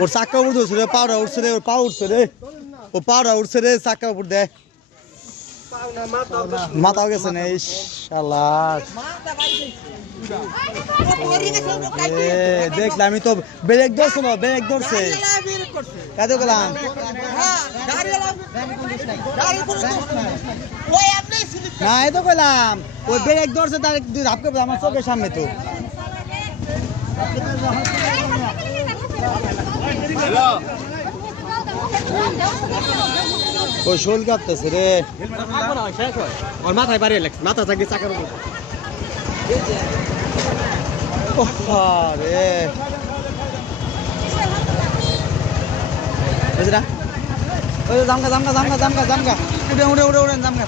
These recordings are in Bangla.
ওর চাক্কা উপর ধরছে রে পাউডার উঠছে রে, ওর পা উঠছে রে। ও পাউডার উঠছে রে চাক্কা উপর দে মাথাও গেছে না এ দেখলাম আমি তো ব্রেক ধরছে না, ব্রেক ধরছে। কত গেলাম। না এই তো কইলাম ওই ব্রেক ধরছে, তার দুই ধাপ করে আমার চোখের সামনে তো। ওই শোল কাঁপতেছে রে। ওর মাথায় বাড়িয়ে লাগছে, মাথা থাকবে চাকার উপর রে। বুঝলা ওই জামকা জামকা জামকা জামকা জামকা উঠে উঠে উঠে উঠে জামকা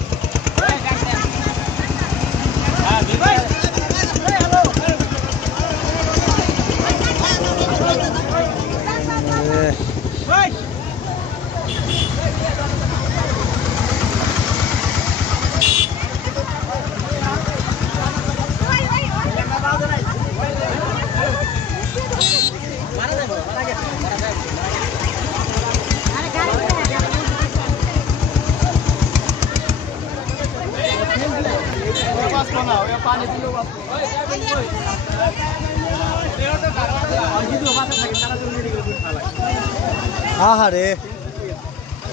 আহা রে।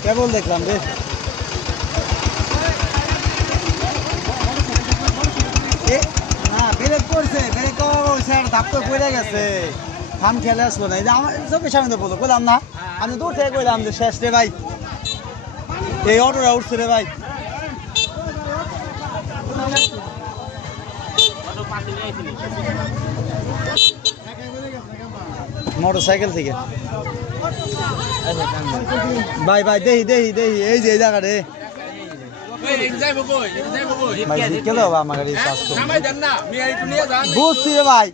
কেবল দেখলাম রে। না ব্রেক করছে ব্রেক করছে ধাপ তো পড়ে গেছে। থাম, খেলে আসলো না। আমার চোখের সামনে তো বলো বললাম না। আমি দূর থেকে কইলাম যে শেষ রে ভাই। এই অটোটা উঠছে রে ভাই। মোটর সাইকেল থেকে। ভাই ভাই দেহি দেহি দেহি এই যে এই জায়গা রে ভাই দেবো আমার গাড়ি বুঝছি ভাই।